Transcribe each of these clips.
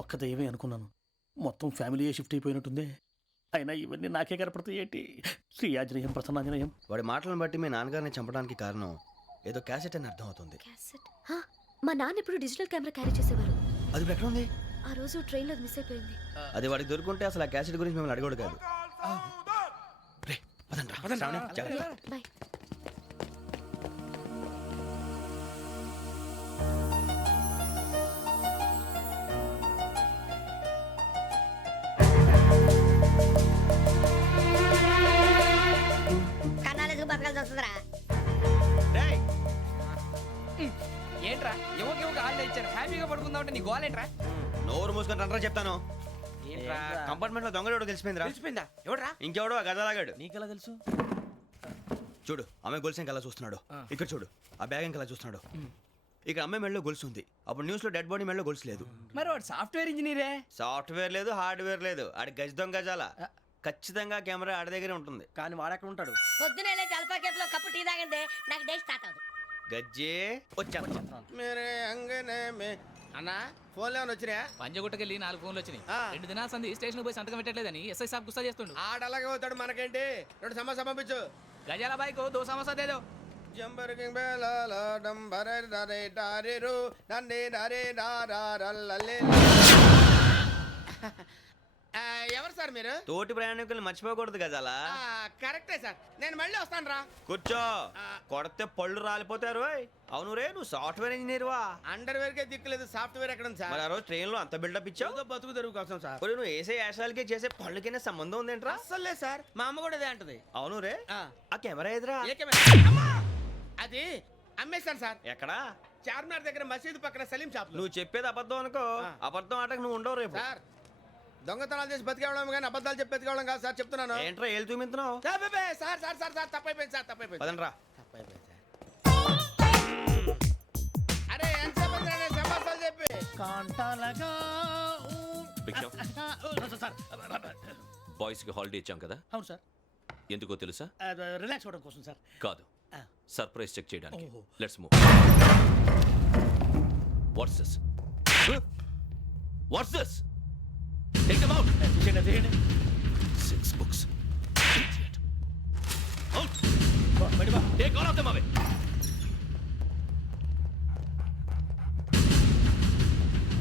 ఒక్క దయ్యమే అనుకున్నాను, మొత్తం ఫ్యామిలీయే షిఫ్ట్ అయిపోయినట్టుందే. అయినా ఇవన్నీ నాకే కనపడతాయి ఏంటి? శ్రీ ఆంజనేయం ప్రసన్నాంజనేయం. వాడి మాటలను బట్టి మీ నాన్నగారిని చంపడానికి కారణం ఏదో క్యాసెట్ అని అర్థం అవుతుంది. క్యాసెట్? మా నాన్న ఇప్పుడు డిజిటల్ కెమెరా క్యారీ చేసేవారు. అది ఇప్పుడు ఎక్కడ ఉంది? ఆ రోజు ట్రైన్లో మిస్ అయిపోయింది. అది వాడికి దొరుకుంటే అసలు ఆ క్యాసెట్ గురించి మిమ్మల్ని అడగడు కాదు. బాయ్. కన్నాలకు బతకాల్సి వస్తుందిరా. ఏంట్రా ఎవరికి ఆళ్ళు ఇచ్చారు, హ్యాపీగా పడుకుందాం అంటే నీ గోల్ ఏంట్రా? నోరు మూసుకొని రండ్రా చెప్తాను. ఏంట్రా కంపార్ట్మెంట్ లో దొంగడు తెలిసిపోయిందిరా. తెలిసిపోయిందా? ఎవడ్రా? ఇంకెవడో ఆ గదలాగాడు. నీకెలా తెలుసు? చూడు ఆమె గొలుసు ఇంకలా చూస్తున్నాడు. ఇక్కడ చూడు ఆ బ్యాగ్ ఇంకలా చూస్తున్నాడు. ఇక్కడ అమ్మాయి మెడలో గొలుసు ఉంది. అప్పుడు న్యూస్ లో డెడ్ బాడీ మెడలో గొలుసు లేదు. మరి వాడు సాఫ్ట్వేర్ ఇంజనీరే. సాఫ్ట్వేర్ లేదు, హార్డ్వేర్ లేదు. ఆడి గజ దొంగ గజాల. ఖచ్చితంగా కెమెరా ఆడి దగ్గరే ఉంటుంది. కానీ వాడెక్కడ ఉంటాడు? పొద్దునే లేచి అల్ఫా కేఫ్ లో కప్పు టీ తాగిందే నాకు డే స్టార్ట్ అవుతుంది. గజ్జే వచ్చా అన్నా ఫోన్లో ఏమైనా వచ్చినాయా? పంజగుట్టకెళ్ళి 4 ఫోన్లు వచ్చినాయి. 2 దినాల సంది స్టేషన్ పోయి సంతకం పెట్టలేదని ఎస్ఐ సాబ్ గుస్తా చేస్తుండు. ఆడలాగే పోతాడు, మనకేంటి? 2 సమస్య పంపించు. గజాల బైక్ 2 సమోసా దేదో. జంబరకింగ్ బేలాల డంబరే డరే డారిరు నన్నే నరే నారారల్లలే. ఎవరు సార్ మీరు? తోటి ప్రయాణికులు మర్చిపోకూడదు గజాల. కరెక్టే సార్, నేను మళ్ళీ వస్తాను రా. కూర్చో, కొడితే పళ్ళు రాలిపోతారు. అవును రే, నువ్వు సాఫ్ట్వేర్ ఇంజనీర్ వా? అండర్వేర్ కే దిక్కులేదు, సాఫ్ట్వేర్ ఎక్కడ ఉంది సార్? మరి ఆ రోజు ట్రైన్ లో అంత బిల్డప్ ఇచ్చావు. బతుకు తెరుగు కోసం సార్. నువ్వు వేసే యాశాలకి చేసే పళ్ళకైనా సంబంధం ఉందేంట్రా? అస్సలు లేదు సార్, మా అమ్మ కూడా అదే అంటది. అవును రే, ఆ కెమెరా ఎదురా? ఏ కెమెరా? అమ్మా! అది అమ్మేశాను సార్. ఎక్కడా? చార్మినార్ దగ్గర మసీదు పక్కన సలీం షాప్. నువ్వు చెప్పేది అబద్ధం అనుకో. అబద్ధం ఆటకు నువ్వు ఉండవు రేపు. సార్ దొంగతనాలు చేసి బతికేవడం కానీ అబద్ధాలు చెప్పి బతికేవడం కాదు సార్, చెప్తున్నాను. ఏంట్రా ఏళ్ళు చూపించినావు? సార్ సార్ సార్ సార్ తప్పైపోయింది సార్, తప్పైపోయింది. పదండ్రా. తప్పైపోయింది సార్. అరే ఎంతసేపు సమాసాలు చెప్పి కాంటాలగా బాయ్స్ కి హాలిడే ఇచ్చాం కదా? అవును సార్. ఎందుకో తెలుసా? రిలాక్స్ అవ్వడం కోసం సార్. కాదు, సర్ప్రైజ్ చెక్ చేయడానికి. ఓహో. Let's move. What's this? What's this? Take them out. తీయండి. 6 books. Out. బయట బా. Take all of them away.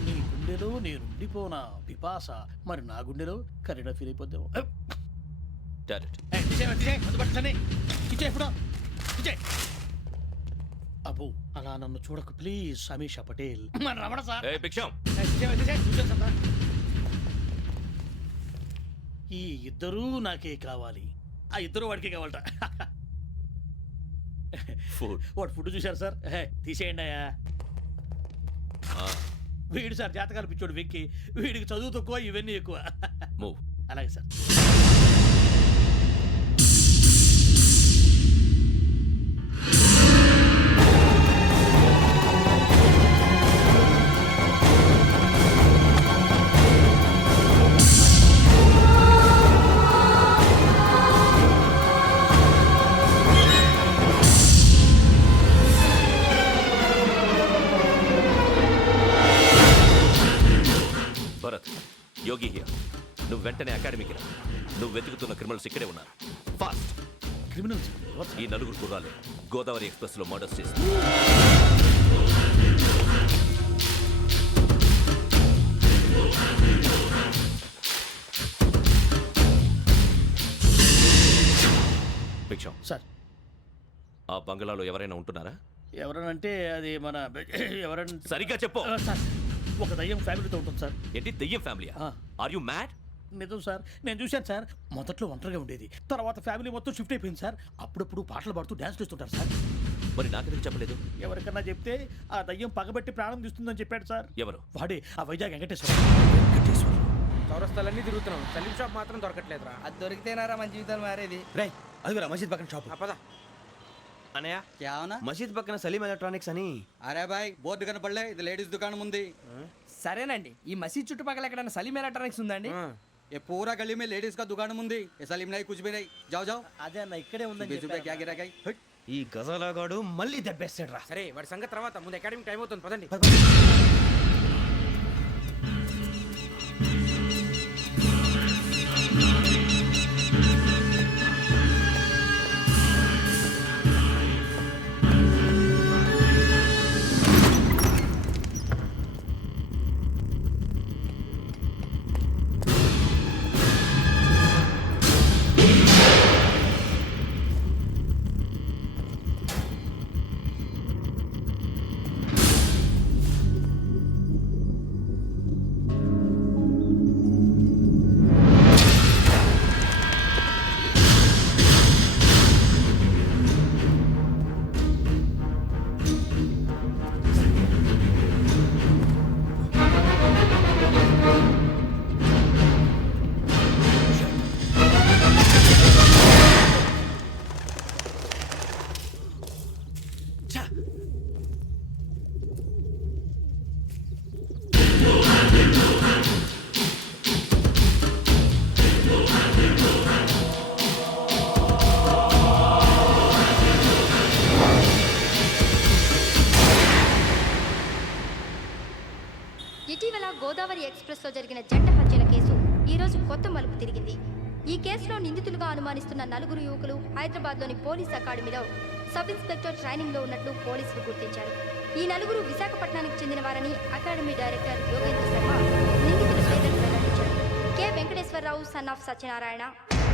నీ గుండెలో నేనుండిపోనా పిపాస, మరి నా గుండెలో కరీడా ఫీల్ అయిపోద్దాము. Direct. అబ్బో అలా నన్ను చూడకు please. Sameesha Patel. Ramana sir. Hey, Biksham. ఈ ఇద్దరూ నాకే కావాలి, ఆ ఇద్దరు వాడికే కావాలట. Food. వాడు ఫుడ్ చూశారు సార్. తీసేయండి అయ్యా. వీడు సార్ జాతకాలు పిచ్చోడు వెక్కి, వీడికి చదువు తక్కువ ఇవన్నీ ఎక్కువ. Move. అలాగే సార్. Bharat, Yogi here. నువ్వు వెంటనే అకాడమీకి రా. నువ్వు వెతుకుతున్న క్రిమినల్స్ ఇక్కడే ఉన్నారు. ఫాస్ట్. క్రిమినల్స్ ఈ 4 కుర్రాలు గోదావరి ఎక్స్ప్రెస్ లో మర్డర్స్ చేసి భిక్షం సార్. ఆ బంగ్లాలో ఎవరైనా ఉంటున్నారా? ఎవరనంటే అది మన ఎవరంటే సరిగ్గా చెప్పు. సార్ ఒక దయ్యం ఫ్యామిలీతో ఉంటుంది సార్. ఏంటి దెయ్యం ఫ్యామిలీ? Are you mad? నిజం సార్, నేను చూశాను సార్. మొదట్లో ఒంటరిగా ఉండేది, తర్వాత ఫ్యామిలీ మొత్తం షిఫ్ట్ అయిపోయింది సార్. అప్పుడప్పుడు పాటలు పాడుతూ డ్యాన్స్ చేస్తుంటారు సార్. మరి నాకెందుకు చెప్పలేదు? ఎవరికన్నా చెప్తే ఆ దయ్యం పగబెట్టి ప్రాణం తీస్తుందని చెప్పాడు సార్. ఎవరు? వాడే ఆ వైజాగ్ వెంకటేశ్వర. చౌరస్తాలన్నీ తిరుగుతున్నాం, సలీం షాప్ మాత్రం దొరకట్లేదురా. అది దొరికితేనారా మన జీవితాలు మారేది. రేయ్ అదిగురా మసీద్ పక్కన షాప్. పద. అనయ్య क्या होना? మసీద్ పక్కన సలీం ఎలక్ట్రానిక్స్ అని. अरे भाई बोर्ड కనపడలే, ఇది లేడీస్ దుకాణం ఉంది. సరేనండి, ఈ మసీద్ చుట్టుపక్కల ఎక్కడైనా సలీం ఎలక్ట్రానిక్స్ ఉందండి? ये पूरा गली में लेडीज का दुकान मुंदी, ये सलीम नहीं कुछ भी नहीं. जाओ जाओ. అదే అన్న ఇక్కడే ఉందని 20 रुपए क्या गिरा गई? ఈ గజాలగాడు మళ్ళీ దెబ్బేస్తాడు రా. సరే వాడి సంగతి తర్వాత, ముందు అకాడమిక్ టైం అవుతుంది, పదండి. ఇటీవల గోదావరి ఎక్స్ప్రెస్లో జరిగిన జంట హత్యల కేసు ఈరోజు కొత్త మలుపు తిరిగింది. ఈ కేసులో నిందితులుగా అనుమానిస్తున్న 4 యువకులు హైదరాబాద్లోని పోలీస్ అకాడమీలో సబ్ ఇన్స్పెక్టర్ ట్రైనింగ్లో ఉన్నట్లు పోలీసులు గుర్తించారు. ఈ 4 విశాఖపట్నానికి చెందిన వారని అకాడమీ డైరెక్టర్ యోగేంద్ర శర్మ నిందితుల పేర్లను వెల్లడించారు. K Venkateswara Rao son of Satyanarayana,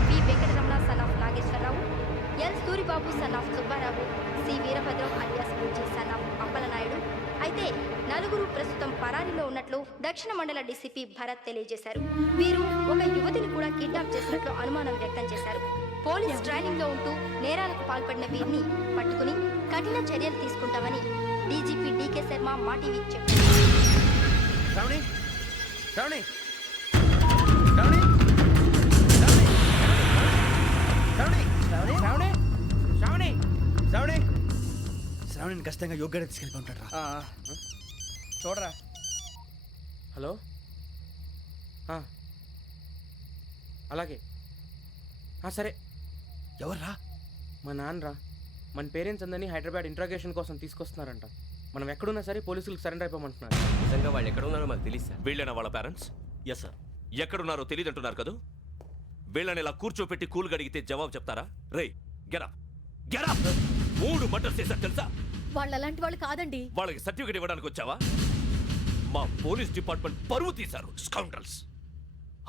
P Venkataramana son of Nageswara Rao, L Suribabu son of Subba Rao, C Veerabhadram alias Bujji son of Appalanaidu. అయితే 4 ప్రస్తుతం పరారీలో ఉన్నట్లు దక్షిణ మండల డీసీపీ భరత్ తెలియజేశారు. వీరు ఒక యువతిని కూడా కిడ్నాప్ చేసినట్లు అనుమానం వ్యక్తం చేశారు. పోలీస్ ట్రైనింగ్ లో ఉంటూ నేరాలకు పాల్పడిన వీరిని పట్టుకుని కఠిన చర్యలు తీసుకుంటామని డీజీపీ డీకే శర్మ మా టీవీకి చెప్పారు. శ్రావణి శ్రావణి శ్రావణి శ్రావణి శ్రావణి శ్రావణి శ్రావణి శ్రావణి శ్రావణిని ఖచ్చితంగా యోగ్యత తీసుకెళ్ళి ఉంటాడు రా. చూడరా. హలో అలాగే సరే. ఎవర్రా? మా నాన్నరా. మన పేరెంట్స్ అందరినీ హైదరాబాద్ ఇంట్రాగేషన్ కోసం తీసుకొస్తున్నారంట. మనం ఎక్కడున్నా సరే పోలీసులకు సరెండర్ అయిపోమంటున్నారు. నిజంగా వాళ్ళు ఎక్కడ ఉన్నారో మాకు తెలియదు సార్. వీళ్ళైనా వాళ్ళ పేరెంట్స్? Yes sir. ఎక్కడున్నారో తెలియదంటున్నారు కదా. వీళ్ళని ఇలా కూర్చోపెట్టి కూల్ గడిగితే జవాబు చెప్తారా? రే గెటప్ గెటప్. 3 మర్డర్స్ చేశారు తెలుసా? వాళ్ళు అలాంటి వాళ్ళు కాదండి. వాళ్ళకి సర్టిఫికేట్ ఇవ్వడానికి వచ్చావా? మా పోలీస్ డిపార్ట్మెంట్ పరువు తీశారు స్కౌండ్రల్స్.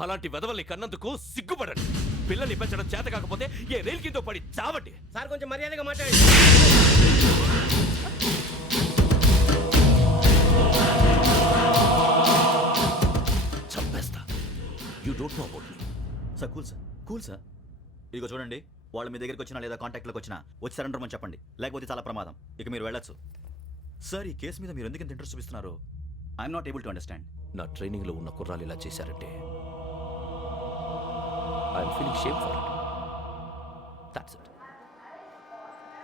అలాంటి వెధవల్ని కన్నందుకు సిగ్గుపడండి. పిల్లల్ని పెంచడం చేత కాకపోతే ఏ రైలు కింద పడి చావండి. సార్ కొంచెం మర్యాదగా మాట్లాడండి. చంపేస్తా. You don't know about me. Sir cool sir. ఇదిగో చూడండి, వాళ్ళు మీ దగ్గరికి వచ్చినా లేదా కాంటాక్ట్లోకి వచ్చినా వచ్చి సరెండర్ అని చెప్పండి, లేకపోతే చాలా ప్రమాదం. ఇక మీరు వెళ్ళొచ్చు. సార్, ఈ కేసు మీద మీరు ఎందుకు ఇంత ఇంట్రెస్ట్ చూపిస్తున్నారు? I'm not able to understand. నా ట్రైనింగ్లో ఉన్న కుర్రాలు ఇలా చేశారంటే I'm feeling shame for it. That's it.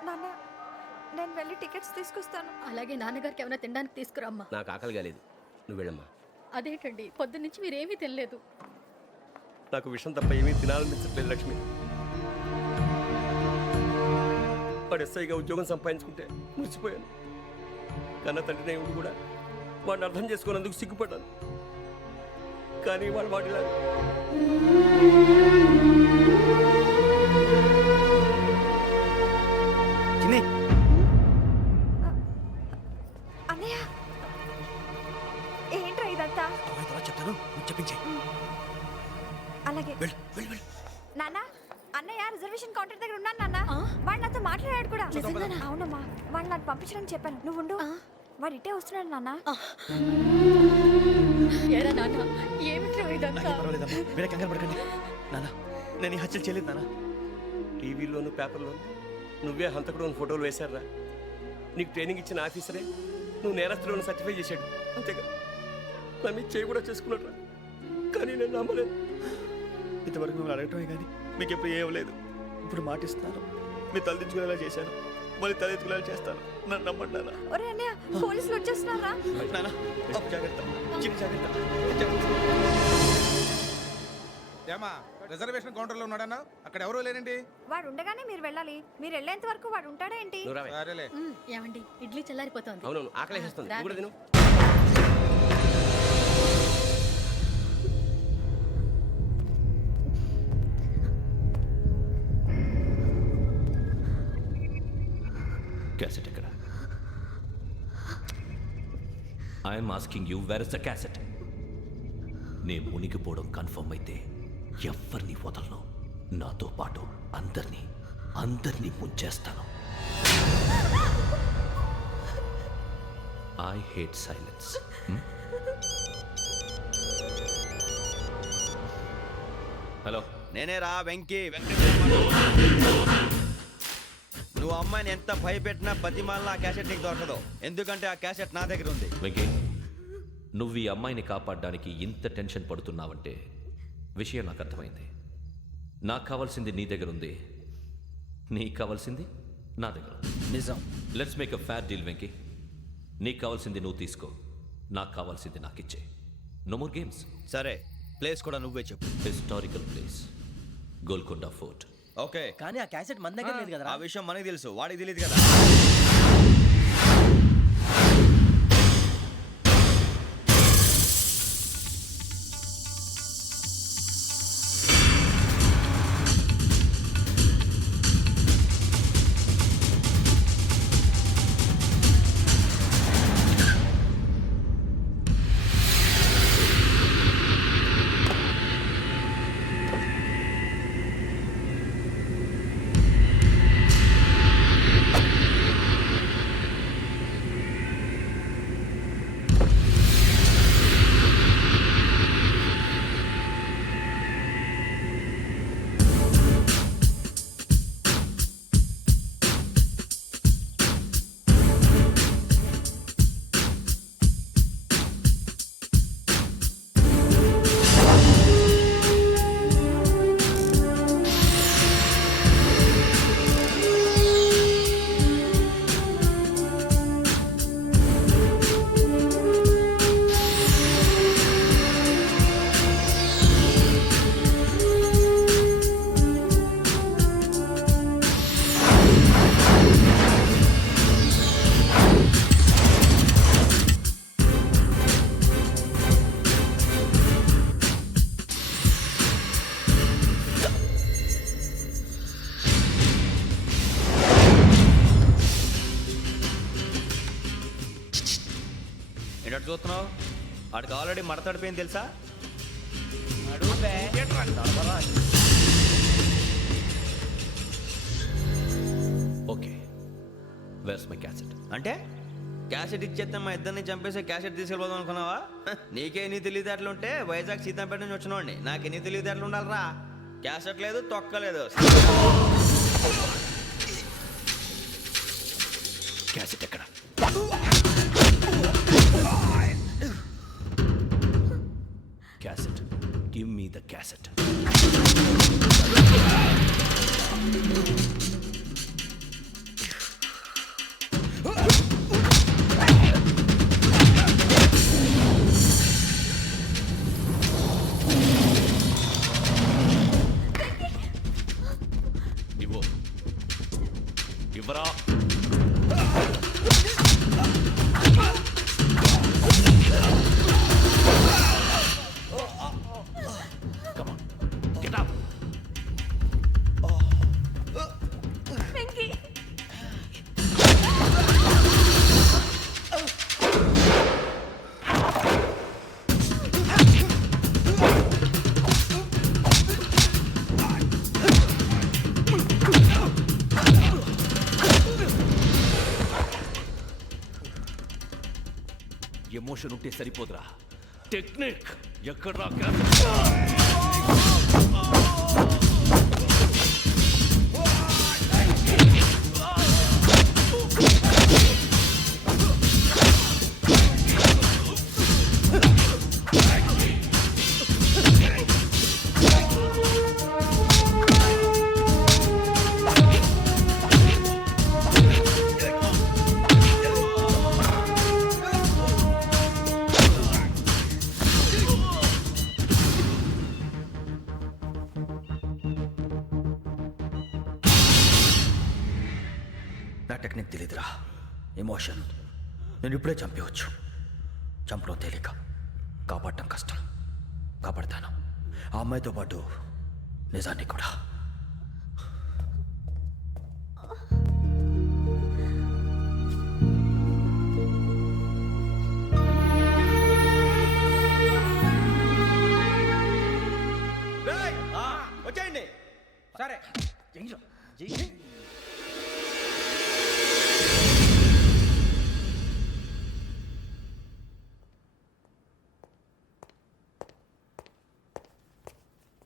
నాన్న, నేను వెళ్ళి టికెట్స్ తీసుకొస్తాను. అలాగే నాన్నగారికి ఏమైనా తినడానికి తీసుకురామ్మా. నాకు ఆకలి కాలేదు, నువ్వు వెళ్ళమ్మా. అదేంటండి, పొద్దున్నుంచి మీరేమీ తినలేదు. నాకు విషయం తప్ప ఏమీ తినాలనిపించట్లేదు లక్ష్మి. వాడు ఎస్ఐగా ఉద్యోగం సంపాదించుకుంటే మురిసిపోయాను. కన్న తండ్రినే ఉండి కూడా వాడిని అర్థం చేసుకున్నందుకు సిగ్గుపడ్డాను. కానీ వాడు వాడిలా అన్నయ్య, ఏంట్రా ఇదంతా? చెప్తాను, చెప్పించే. అలాగే నాన్న, అన్నయ్య రిజర్వేషన్ కౌంటర్ దగ్గర ఉన్నాను నాన్న. వాడు నాతో మాట్లాడాడు కూడా. అవునమ్మా, వాడు నాకు పంపించడానికి చెప్పాను. నువ్వు ఉండు, వాడు ఇట్టే వస్తున్నాడు నాన్న. వేరే కంగారు పడకండి నాన్న. నేను ఈ హత్యలు చేయలేదు నాన్న. టీవీలోను పేపర్లోను నువ్వే హంతకుడు ఫోటోలు వేశారా? నీకు ట్రైనింగ్ ఇచ్చిన ఆఫీసరే నువ్వు నేరస్తులను సర్టిఫై చేశాడు. అంతేగా నా మీద చేయి కూడా చేసుకున్నట్రా. కానీ నేను నమ్మలేదు. ఇంతవరకు మిమ్మల్ని అడగటమే కానీ మీకు ఎప్పుడు ఏమలేదు. ఇప్పుడు మాటిస్తున్నాను, మీ తలదించుకునేలా చేశాను, మళ్ళీ తలెత్తుకునేలా చేస్తాను. నన్ను నమ్మండి నాన్న. ఒరే అన్నయ్య, పోలీసులు వచ్చేస్తున్నారా? నాన్న జాగ్రత్త, చిన్న జాగ్రత్త. ఏమా రిజర్వేషన్ కౌంటర్లో ఉన్నాడన్నా? అక్కడ ఎవరూ లేనండి. వాడు ఉండగానే మీరు వెళ్ళాలి. మీరు వెళ్ళేంత వరకు వాడు ఉంటాడా ఏంటి? సరేలే. ఏమండి, ఇడ్లీ చల్లారిపోతుంది. అవునవును, ఆకలేస్తుంది. నువ్వు కూడా తిను. క్యాసెట్ ఎక్కడ? I'm asking you, where is the cassette? నే మునిగిపోవడం కన్ఫర్మ్ అయితే ఎవ్వరిని వదలను. నాతో పాటు అందరినీ ముంచేస్తాను. I hate silence. హలో, నేనే రా వెంకీ. నువ్వు అమ్మాయిని ఎంత భయపెట్టినా బతిమాలినా ఆ క్యాసెట్ నీకు దొరకదు. ఎందుకంటే ఆ క్యాసెట్ నా దగ్గర ఉంది. వెంకీ, నువ్వు ఈ అమ్మాయిని కాపాడడానికి ఇంత టెన్షన్ పడుతున్నావంటే విషయం నాకు అర్థమైంది. నాకు కావాల్సింది నీ దగ్గర ఉంది, నీకు కావాల్సింది నా దగ్గర ఉంది. నిజం. Let's make a fair deal Venky. నీకు కావాల్సింది నువ్వు తీసుకో, నాకు కావాల్సింది నాకు ఇచ్చే. No more games. సరే, ప్లేస్ కూడా నువ్వే చెప్పు. Historical place, Golconda fort. Okay, కానీ ఆ క్యాసెట్ మన దగ్గర లేదు కదా. ఆ విషయం మనకి తెలుసు, వాడికి తెలియదు కదా. వాడికి ఆల్రెడీ మడతడిపోయింది తెలుసా? Okay, where's my cassette? అంటే క్యాసెట్ ఇచ్చేస్తే మా ఇద్దరిని చంపేసి క్యాసెట్ తీసుకెళ్ళిపోదాం అనుకున్నావా? నీకే ఎన్ని తెలివితేటలు ఉంటే వైజాగ్ సీతంపేట నుంచి వచ్చినోడిని నాకు ఎన్ని తెలివితేటలు ఉండాలరా? క్యాసెట్ లేదు, తొక్కలేదు. క్యాసెట్ ఎక్కడ? Cassette, give me the cassette. ఇవ్వు, ఇవ్వరా. Come on, get up. Emotion ఉంటే సరిపోదురా, టెక్నిక్ ఎక్కడ్రా? నా టెక్నిక్ తెలీదురా, ఎమోషన్. నేను ఇప్పుడే చంపేవచ్చు. చంపడం తేలిక, కాపాడటం కష్టం. కాపాడతాను ఆ అమ్మాయితో పాటు నిజాన్ని కూడా. వచ్చేయండి. సరే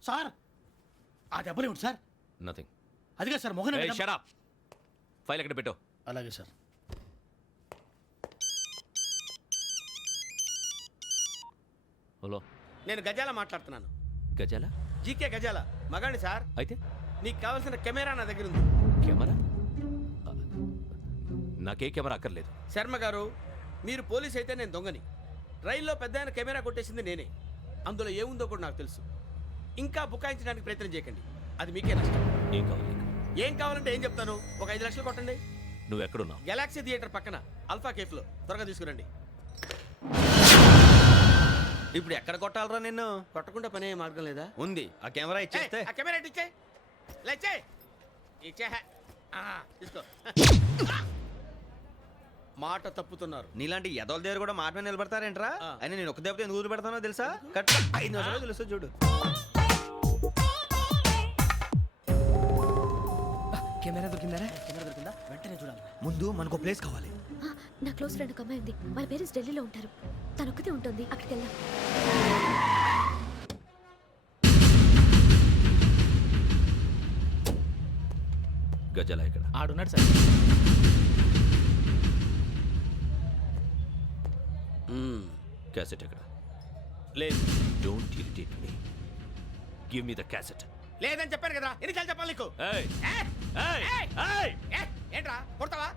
సార్ ఆ దెబ్బలు ఏమిటి సార్? నథింగ్. అదిగా సార్ మొహన షట్ అప్. ఫైల్ ఎక్కడ పెట్టు? అలాగే సార్. హలో, నేను గజాల మాట్లాడుతున్నాను. గజాల? జీకే గజాల మగాండి సార్. అయితే నీకు కావాల్సిన కెమెరా నా దగ్గర ఉంది. కెమెరా? నాకే కెమెరా అక్కర్లేదు. శర్మ గారు, మీరు పోలీస్ అయితే నేను దొంగని. రైల్లో పెద్ద ఆయన కెమెరా కొట్టేసింది నేనే. అందులో ఏముందో కూడా నాకు తెలుసు. ఇంకా బుకాయించడానికి ప్రయత్నం చేయకండి, అది మీకే నష్టం. ఏం కావాలి? ఏం కావాలంటే ఏం చెప్తాను. ఒక 5 లక్షలు కొట్టండి. నువ్వు ఎక్కడున్నావు? గెలాక్సీ థియేటర్ పక్కన అల్ఫా కేఫ్లో. త్వరగా తీసుకురండి. ఇప్పుడు ఎక్కడ కొట్టాలరా నిన్ను? కొట్టకుండా పనే మార్గం లేదా? ఉంది. ఆ కెమెరా ఇచ్చేస్తే. ఆ కెమెరా ఇచ్చే లేచే ఇచ్చే తీసుకో. మాట తప్పుతున్నారు. నీలాంటి ఎదల దగ్గర కూడా మాట మీద నిలబడతారేంట్రా? అని నేను ఒక దెబ్బతో ఎందుకు ఊరు పెడతానో తెలుసా? కట్ 5 నిమిషాలు తెలుసు చూడు. కెమెరా దొరికిందా? వెంటనే చూడాలి. ముందు మనకు ప్లేస్ కావాలి. నా క్లోజ్ ఫ్రెండ్ ఒక అమ్మాయి ఉంది. వాళ్ళ పేరెంట్స్ ఢిల్లీలో ఉంటారు. తను ఒక్కతే ఉంటుంది. అక్కడికి వెళ్దాం. గజాల ఎక్కడ? ఆడున్నాడు సార్. క్యాసెట్ ఎక్కడ? లేదు. Don't irritate me. Give me the cassette. లేదని చెప్పాను కదా, ఎన్నిసార్లు చెప్పాలి నీకు? ఏయ్ ఏ? ఏయ్ ఏయ్! ఏయ్! ఏంట్రా కొడతావా?